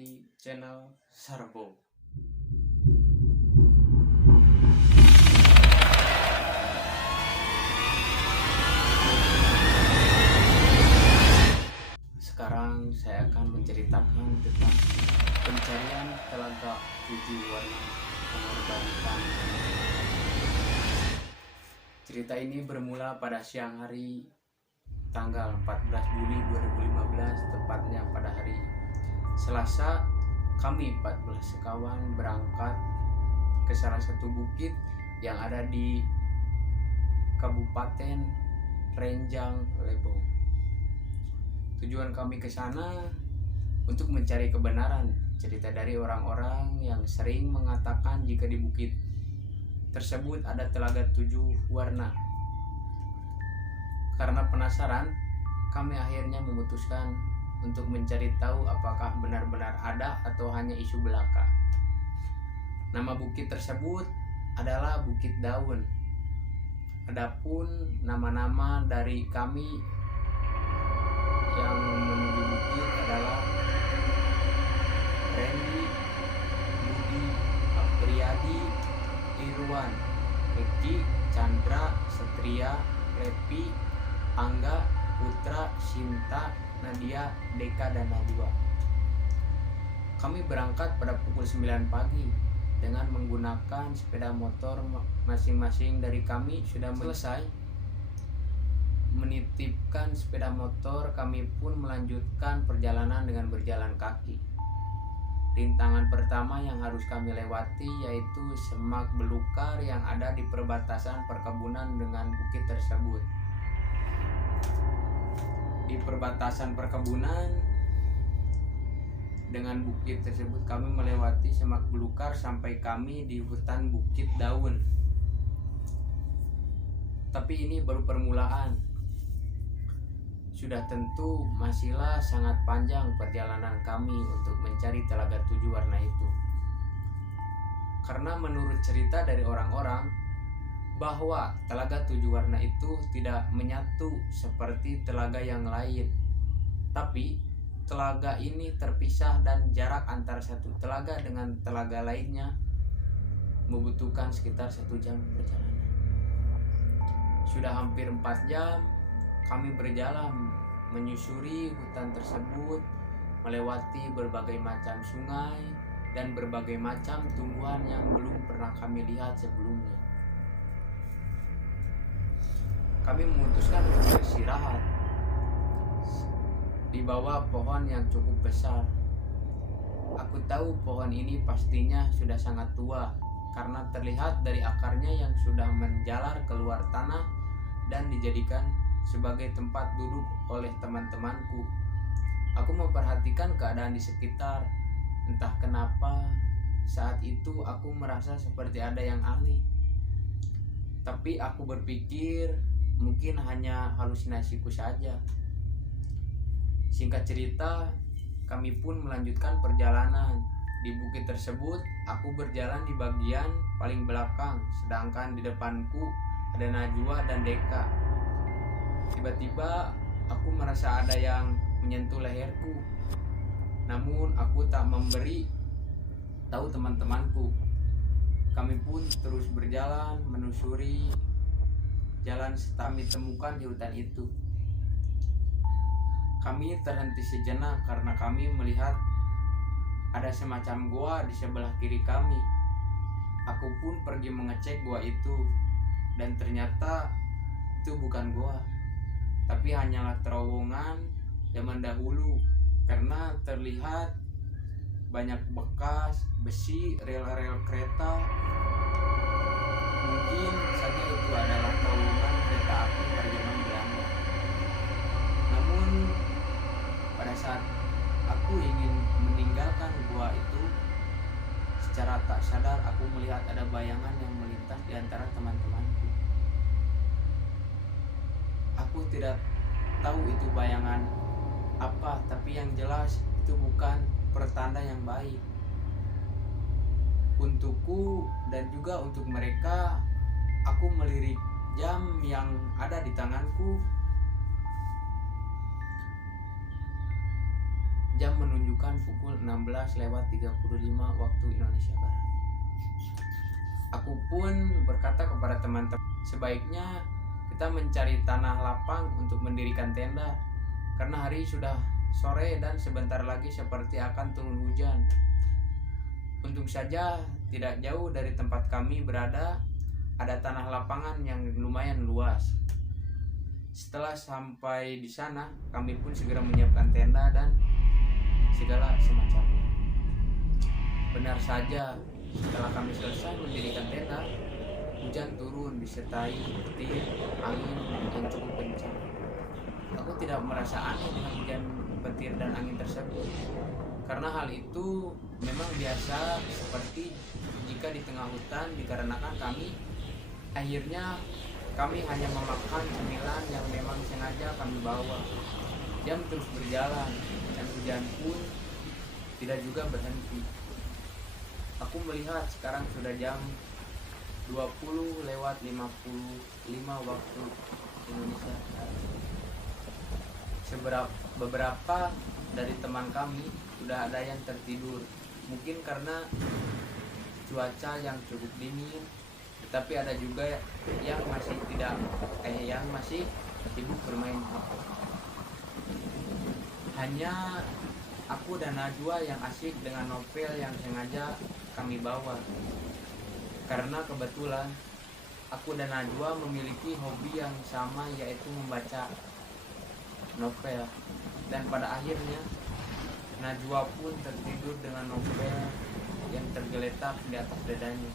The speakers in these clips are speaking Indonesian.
di channel Sarbo. Sekarang saya akan menceritakan tentang pencarian telaga 7 warna mengorbankan. Cerita ini bermula pada siang hari tanggal 14 Juli 2015, tepatnya pada hari Selasa. Kami 14 sekawan berangkat ke salah satu bukit yang ada di Kabupaten Renjang Lebong. Tujuan kami ke sana untuk mencari kebenaran cerita dari orang-orang yang sering mengatakan jika di bukit tersebut ada telaga 7 warna. Karena penasaran, kami akhirnya memutuskan untuk mencari tahu apakah benar-benar ada atau hanya isu belaka. Nama bukit tersebut adalah Bukit Daun. Adapun nama-nama dari kami yang menuju bukit adalah Randy, Budi, Apriyadi, Irwan, Eki, Chandra, Setria, Repi, Angga, Putra, Sinta, Nadia, Deka, dan Najwa. Kami berangkat pada pukul 9 pagi dengan menggunakan sepeda motor. Masing-masing dari kami sudah selesai menitipkan sepeda motor, kami pun melanjutkan perjalanan dengan berjalan kaki. Rintangan pertama yang harus kami lewati yaitu semak belukar yang ada di perbatasan perkebunan dengan bukit tersebut. Di perbatasan perkebunan dengan bukit tersebut kami melewati semak belukar sampai kami di hutan Bukit Daun. Tapi ini baru permulaan. Sudah tentu masihlah sangat panjang perjalanan kami untuk mencari telaga 7 warna itu. Karena menurut cerita dari orang-orang bahwa telaga 7 warna itu tidak menyatu seperti telaga yang lain. Tapi telaga ini terpisah dan jarak antara satu telaga dengan telaga lainnya membutuhkan sekitar 1 jam perjalanan. Sudah hampir 4 jam kami berjalan menyusuri hutan tersebut, melewati berbagai macam sungai dan berbagai macam tumbuhan yang belum pernah kami lihat sebelumnya. Kami memutuskan untuk beristirahat di bawah pohon yang cukup besar. Aku tahu pohon ini pastinya sudah sangat tua karena terlihat dari akarnya yang sudah menjalar keluar tanah dan dijadikan sebagai tempat duduk oleh teman-temanku. Aku memperhatikan keadaan di sekitar. Entah kenapa saat itu aku merasa seperti ada yang aneh. Tapi aku berpikir mungkin hanya halusinasiku saja. Singkat cerita, kami pun melanjutkan perjalanan. Di bukit tersebut, aku berjalan di bagian paling belakang, sedangkan di depanku ada Najwa dan Deka. Tiba-tiba aku merasa ada yang menyentuh leherku. Namun aku tak memberi tahu teman-temanku. Kami pun terus berjalan menelusuri jalan kami temukan di hutan itu. Kami terhenti sejenak karena kami melihat ada semacam gua di sebelah kiri kami. Aku pun pergi mengecek gua itu dan ternyata itu bukan gua, tapi hanyalah terowongan zaman dahulu karena terlihat banyak bekas besi rel-rel kereta. Mungkin saja itu adalah terowongan kereta api pada zaman Belanda. Namun pada saat aku ingin meninggalkan gua itu, secara tak sadar aku melihat ada bayangan yang melintas di antara teman-temanku. Aku tidak tahu itu bayangan apa, tapi yang jelas itu bukan pertanda yang baik. Untukku dan juga untuk mereka, aku melirik jam yang ada di tanganku. jam menunjukkan pukul 16:35 waktu Indonesia Barat. Aku pun berkata kepada teman-teman, sebaiknya kita mencari tanah lapang untuk mendirikan tenda, karena hari sudah sore dan sebentar lagi seperti akan turun hujan. Untung saja tidak jauh dari tempat kami berada ada tanah lapangan yang lumayan luas. Setelah sampai di sana, kami pun segera menyiapkan tenda dan segala semacamnya. Benar saja, setelah kami selesai mendirikan tenda, hujan turun disertai petir angin yang cukup kencang. Aku tidak merasa aneh dengan hujan petir dan angin tersebut, karena hal itu memang biasa seperti jika di tengah hutan, dikarenakan akhirnya kami hanya memakan cemilan yang memang sengaja kami bawa. Jam terus berjalan dan hujan pun tidak juga berhenti. Aku melihat sekarang sudah jam 20:55 waktu Indonesia. Beberapa dari teman kami sudah ada yang tertidur, mungkin karena cuaca yang cukup dingin, tetapi ada juga yang masih sibuk bermain HP. Hanya aku dan Najwa yang asik dengan novel yang sengaja kami bawa. Karena kebetulan aku dan Najwa memiliki hobi yang sama, yaitu membaca novel. Dan pada akhirnya Najwa pun tertidur dengan novel yang tergeletak di atas dadanya.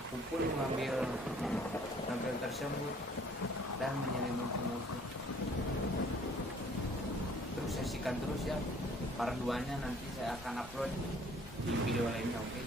Aku pun mengambil novel tersebut dan menyelimuti novel. Terus saksikan terus ya part 2-nya, nanti saya akan upload di video lainnya, oke?